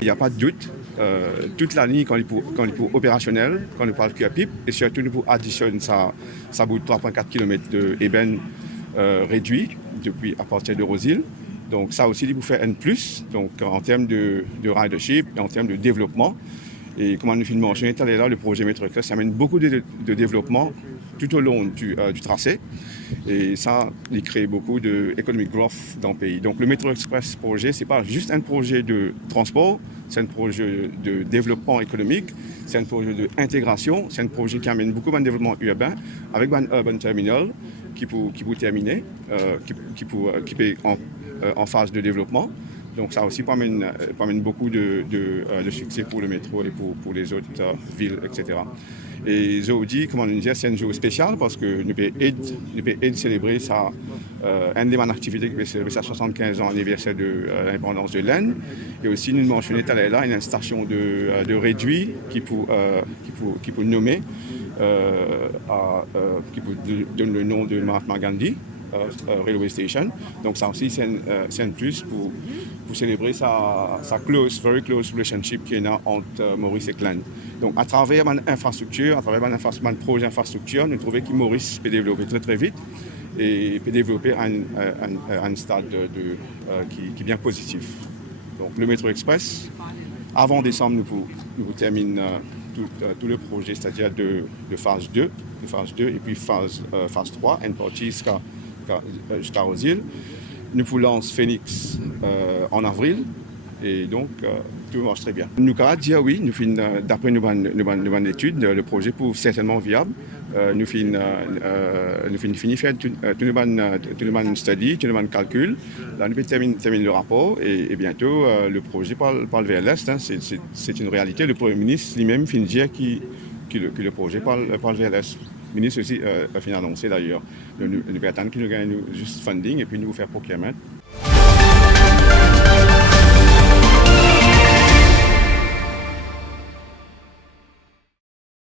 Il n'y a pas de doute. Toute la ligne, quand il est opérationnel, quand on parle QAPIP, et surtout nous additionne ça bout de 3,4 km de ébène réduit depuis à partir de Rosil. Donc ça aussi, il vous fait N+, donc en termes de ridership et en termes de développement. Et comme on a mentionné tout à l'heure, le projet Metro Express amène beaucoup de développement tout au long du tracé. Et ça, il crée beaucoup d'économic growth dans le pays. Donc le Metro Express projet, ce n'est pas juste un projet de transport, c'est un projet de développement économique, c'est un projet d'intégration, c'est un projet qui amène beaucoup de développement urbain avec un urban terminal qui peut terminer, qui est en phase de développement. Donc ça aussi amène beaucoup de succès pour le métro et pour les autres villes, etc. Et Zoodi, comme on dit, c'est un jour spécial parce que nous pouvons célébrer une des activités qui peut célébrer sa 75 ans anniversaire de l'indépendance de l'Inde. Et aussi, nous mentionnons tout à l'heure une station de réduit qui peut nommer, qui peut donner le nom de Mahatma Gandhi. Railway Station. Donc ça aussi, c'est un plus pour célébrer sa very close relationship qu'il y a entre Maurice et Glen. Donc à travers mon infrastructure, à travers mon projet d'infrastructure, nous trouvons que Maurice peut développer très très vite et peut développer un stade qui est bien positif. Donc le Metro Express, avant décembre, nous terminons tout le projet, c'est-à-dire de phase 2, et puis phase 3, une partie jusqu'à Rosil. Nous pour lance Phoenix en avril et donc tout marche très bien. Nous avons dit oui, d'après nos études, le projet est certainement viable. Nous finissons faire tout le study, tout le calcul. Là, nous terminer le rapport et bientôt le projet parle vers l'Est. Hein, c'est une réalité. Le Premier ministre lui-même finit de dire que le projet parle vers l'Est. Le ministre aussi a annoncé d'ailleurs. Nous attendons qu'il nous gagne juste funding et puis nous faire procurement.